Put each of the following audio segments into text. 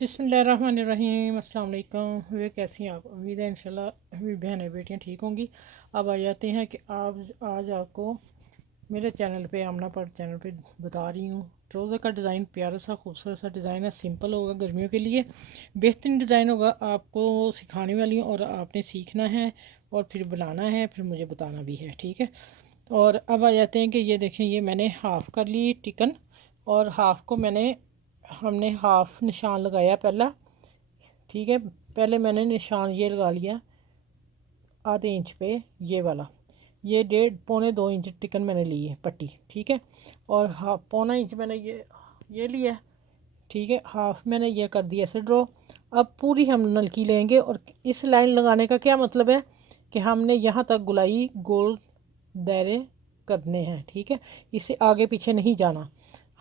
बिस्मिल्लाहिर्रहमानिर्रहीम अस्सलाम वालेकुम। वे कैसी हैं आप? उम्मीद है इंशाल्लाह मेरी बहनें बेटियां ठीक होंगी। अब आ जाते हैं कि आज आपको मेरे चैनल पे आमना पर चैनल पे बता रही हूँ। ट्रोज़र का डिज़ाइन प्यारा सा खूबसूरत सा डिज़ाइन है। सिंपल होगा, गर्मियों के लिए बेहतरीन डिज़ाइन होगा। आपको सिखाने वाली हूँ और आपने सीखना है और फिर बनाना है, फिर मुझे बताना भी है, ठीक है। और अब आ जाते हैं कि ये देखें, ये मैंने हाफ़ कर ली टिकन और हाफ़ को हमने हाफ़ निशान लगाया पहला, ठीक है। पहले मैंने निशान ये लगा लिया आधे इंच पे, ये वाला, ये 1.5 पौने 2 इंच टिकन मैंने ली है पट्टी, ठीक है। और हाफ पौना इंच मैंने ये लिया, ठीक है। हाफ मैंने ये कर दिया ऐसे ड्रॉ। अब पूरी हम नलकी लेंगे और इस लाइन लगाने का क्या मतलब है कि हमने यहाँ तक गुलाई गोल दायरे करने हैं, ठीक है। इससे आगे पीछे नहीं जाना।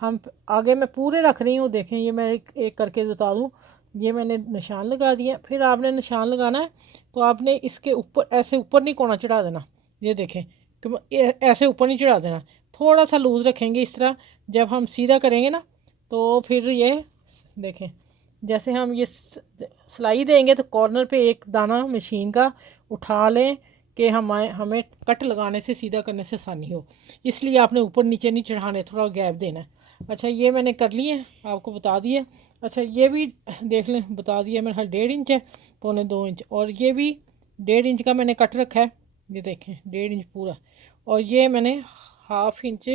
हम आगे मैं पूरे रख रही हूँ, देखें ये मैं एक एक करके बता दूँ। ये मैंने निशान लगा दिया, फिर आपने निशान लगाना है तो आपने इसके ऊपर ऐसे ऊपर नहीं कोना चढ़ा देना। ये देखें कि ऐसे ऊपर नहीं चढ़ा देना, थोड़ा सा लूज़ रखेंगे इस तरह। जब हम सीधा करेंगे ना तो फिर ये देखें, जैसे हम ये सिलाई देंगे तो कॉर्नर पे एक दाना मशीन का उठा लें कि हमें कट लगाने से सीधा करने से आसानी हो। इसलिए आपने ऊपर नीचे नहीं चढ़ाने, थोड़ा गैप देना है। अच्छा ये मैंने कर लिए, आपको बता दिए। अच्छा ये भी देख लें, बता दिया मेरे ख्याल 1.5 इंच है, 1.25 इंच। और ये भी 1.5 इंच का मैंने कट रखा है, ये देखें 1.5 इंच पूरा। और ये मैंने हाफ इंच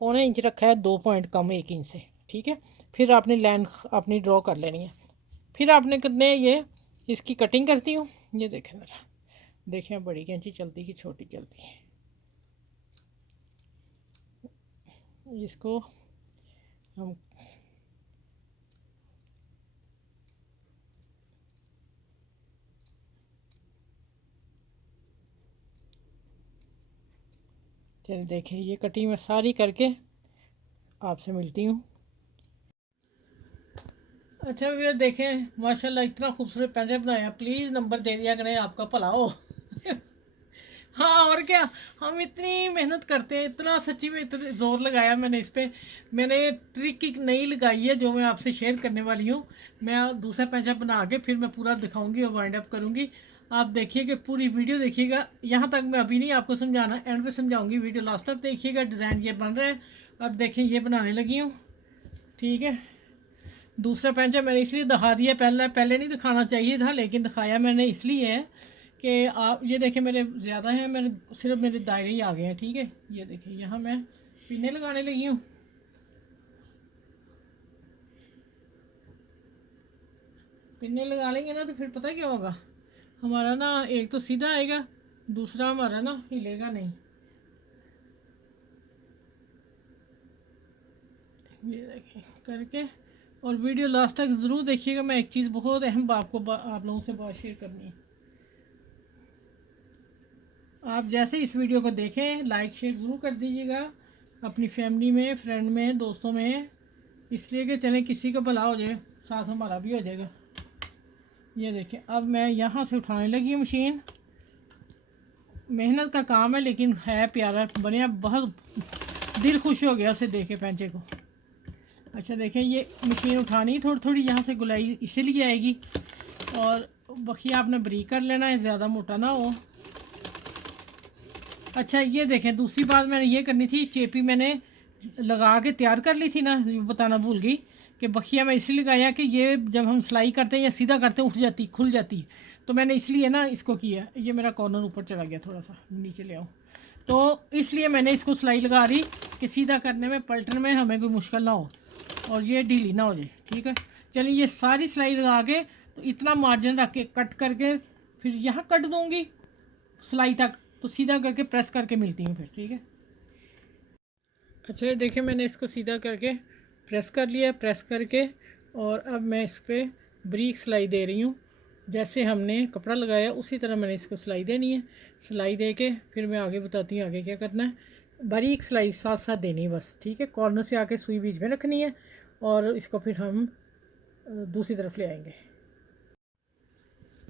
पौने इंच रखा है, 2 पॉइंट कम 1 इंच से, ठीक है। फिर आपने लाइन अपनी ड्रॉ कर लेनी है। फिर आपने करने ये इसकी कटिंग करती हूँ। ये देखें ज़रा, देखें बड़ी कैंची चलती कि छोटी चलती है। इसको हम चलिए देखें, ये कटिंग मैं सारी करके आपसे मिलती हूँ। अच्छा भैया देखें, माशाल्लाह इतना खूबसूरत पैंजरा बनाया, प्लीज़ नंबर दे दिया करें, आपका भला हो। हाँ और क्या, हम इतनी मेहनत करते हैं, इतना सच्ची में इतना ज़ोर लगाया मैंने इस पे। मैंने ट्रिक एक नई लगाई है जो मैं आपसे शेयर करने वाली हूँ। मैं दूसरा पैंचा बना के फिर मैं पूरा दिखाऊंगी और वाइंड अप करूँगी। आप देखिए कि पूरी वीडियो देखिएगा। यहाँ तक मैं अभी नहीं आपको समझाना, एंड पे समझाऊंगी। वीडियो लास्ट तक देखिएगा। डिज़ाइन ये बन रहा है, अब देखें ये बनाने लगी हूँ, ठीक है। दूसरा पैंचा मैंने इसलिए दिखा दिया, पहले नहीं दिखाना चाहिए था, लेकिन दिखाया मैंने इसलिए है कि आप ये देखें मेरे ज़्यादा हैं, मैंने सिर्फ मेरे दायरे ही आ गए हैं, ठीक है। ये देखें यहाँ मैं पिन्ने लगाने लगी हूँ। पिन्ने लगा लेंगे ना तो फिर पता क्या होगा, हमारा ना एक तो सीधा आएगा, दूसरा हमारा ना हिलेगा नहीं। ये देखें करके, और वीडियो लास्ट तक ज़रूर देखिएगा। मैं एक चीज़ बहुत अहम बात को आप लोगों से बात शेयर करनी है। आप जैसे इस वीडियो को देखें, लाइक शेयर ज़रूर कर दीजिएगा अपनी फैमिली में, फ्रेंड में, दोस्तों में, इसलिए कि चलें किसी का भला हो जाए, साथ हमारा भी हो जाएगा। ये देखें, अब मैं यहाँ से उठाने लगी हूँ मशीन। मेहनत का काम है लेकिन है प्यारा बने, बहुत दिल खुश हो गया उसे देखे पैंचे को। अच्छा देखें, ये मशीन उठानी थोड़ी थोड़ी यहाँ से गुलाई इसीलिए आएगी, और बखिया आपने बरीक कर लेना है, ज़्यादा मोटा ना हो। अच्छा ये देखें, दूसरी बात मैंने ये करनी थी, चेपी मैंने लगा के तैयार कर ली थी ना, ये बताना भूल गई कि बखिया मैं इसलिए लगाया कि ये जब हम सिलाई करते हैं या सीधा करते हैं उठ जाती, खुल जाती है। तो मैंने इसलिए ना इसको किया। ये मेरा कॉर्नर ऊपर चला गया, थोड़ा सा नीचे ले आऊँ, तो इसलिए मैंने इसको सिलाई लगा रही कि सीधा करने में, पलटने में हमें कोई मुश्किल ना हो और ये ढीली ना हो जाए, ठीक है। चलिए ये सारी सिलाई लगा के तो इतना मार्जिन रख के कट करके फिर यहाँ कट दूँगी सिलाई तक, तो सीधा करके प्रेस करके मिलती हूँ फिर, ठीक है। अच्छा ये देखिए, मैंने इसको सीधा करके प्रेस कर लिया, प्रेस करके, और अब मैं इस पर ब्रीक सिलाई दे रही हूँ। जैसे हमने कपड़ा लगाया उसी तरह मैंने इसको सिलाई देनी है। सिलाई दे के फिर मैं आगे बताती हूँ आगे क्या करना है। बारीक सिलाई साथ साथ देनी है बस, ठीक है। कॉर्नर से आके सुई बीच में रखनी है और इसको फिर हम दूसरी तरफ ले आएंगे।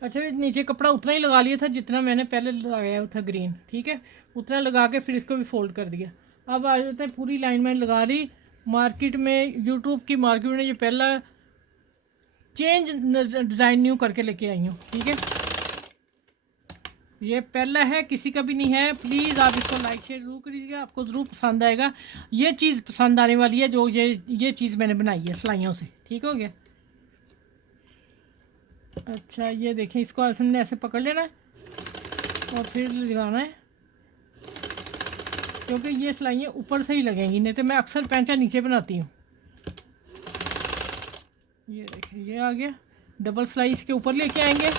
अच्छा ये नीचे कपड़ा उतना ही लगा लिया था जितना मैंने पहले लगाया था ग्रीन, ठीक है। उतना लगा के फिर इसको भी फोल्ड कर दिया। अब आ जाता है, पूरी लाइन मैंने लगा ली। मार्केट में, यूट्यूब की मार्केट में ये पहला चेंज डिज़ाइन न्यू करके लेके आई हूँ, ठीक है। ये पहला है, किसी का भी नहीं है। प्लीज़ आप इसको लाइक शेयर ज़रूर करिएगा, आपको ज़रूर पसंद आएगा। ये चीज़ पसंद आने वाली है, जो ये चीज़ मैंने बनाई है सिलाइयों से, ठीक हो गया। अच्छा ये देखें, इसको हमने ऐसे पकड़ लेना है और फिर लगाना है, क्योंकि ये सिलाइयाँ ऊपर से ही लगेंगी, नहीं तो मैं अक्सर पैंचा नीचे बनाती हूँ। ये देखिए ये आ गया, डबल सिलाई इसके ऊपर लेके आएंगे।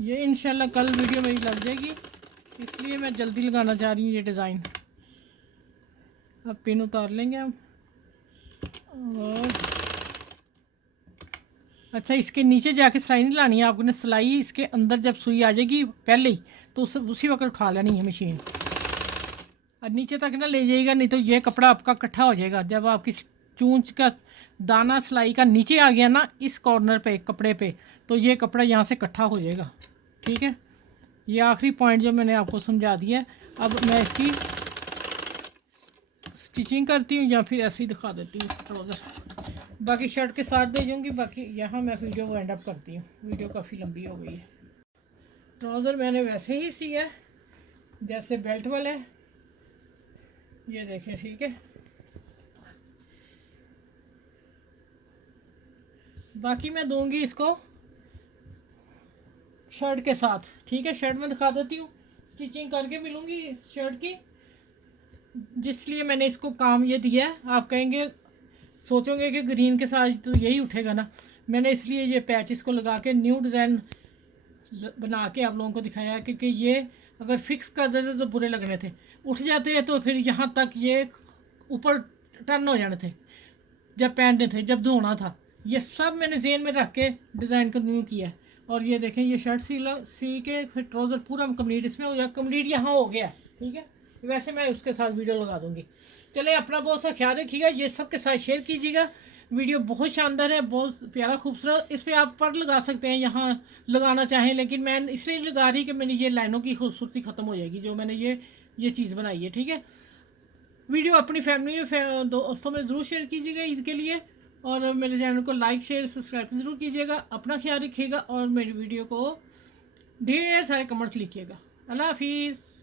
ये इंशाल्लाह कल वीडियो मेरी लग जाएगी, इसलिए मैं जल्दी लगाना चाह रही हूँ ये डिज़ाइन। अब पिन उतार लेंगे हम। और अच्छा, इसके नीचे जाके सिलाई नहीं लानी है आपने, सिलाई इसके अंदर जब सुई आ जाएगी पहले ही, तो उसी वक्त उठा लेनी है मशीन, और नीचे तक ना ले जाइएगा, नहीं तो ये कपड़ा आपका इकट्ठा हो जाएगा। जब आपकी चूंच का दाना सिलाई का नीचे आ गया ना इस कॉर्नर पे कपड़े पे, तो ये कपड़ा यहाँ से इकट्ठा हो जाएगा, ठीक है। ये आखिरी पॉइंट जो मैंने आपको समझा दिया है। अब मैं इसकी स्टिचिंग करती हूँ या फिर ऐसे ही दिखा देती हूँ ट्राउज़र, बाकी शर्ट के साथ दे जाऊँगी। बाकी यहाँ मैं वीडियो को एंड अप करती हूँ, वीडियो काफ़ी लंबी हो गई है। ट्राउज़र मैंने वैसे ही सिया है जैसे बेल्ट वाला है, ये देखें, ठीक है। बाकी मैं दूंगी इसको शर्ट के साथ, ठीक है। शर्ट में दिखा देती हूँ, स्टिचिंग करके मिलूँगी शर्ट की, जिसलिए मैंने इसको काम ये दिया है। आप कहेंगे, सोचोगे कि ग्रीन के साथ तो यही उठेगा ना, मैंने इसलिए ये पैच इसको लगा के न्यू डिज़ाइन बना के आप लोगों को दिखाया है, क्योंकि ये अगर फिक्स कर देते तो बुरे लगने थे, उठ जाते हैं तो फिर यहाँ तक ये ऊपर टर्न हो जाने थे जब पहनने थे, जब धोना था। ये सब मैंने जेन में रख के डिज़ाइन को न्यू किया है। और ये देखें, ये शर्ट सी के फिर ट्राउज़र पूरा कंप्लीट इसमें हो गया, कंप्लीट यहाँ हो गया, ठीक है। वैसे मैं उसके साथ वीडियो लगा दूँगी। चले, अपना बहुत सा ख्याल रखिएगा, ये सब के साथ शेयर कीजिएगा। वीडियो बहुत शानदार है, बहुत प्यारा खूबसूरत। इस पर आप पर लगा सकते हैं, यहाँ लगाना चाहें, लेकिन मैं इसलिए लगा रही कि मेरी ये लाइनों की खूबसूरती ख़त्म हो जाएगी जो मैंने ये चीज़ बनाई है, ठीक है। वीडियो अपनी फैमिली में दोस्तों में ज़रूर शेयर कीजिएगा ईद के लिए, और मेरे चैनल को लाइक शेयर सब्सक्राइब ज़रूर कीजिएगा। अपना ख्याल रखिएगा और मेरी वीडियो को ढेर सारे कमेंट्स लिखिएगा। अल्लाह हाफिज़।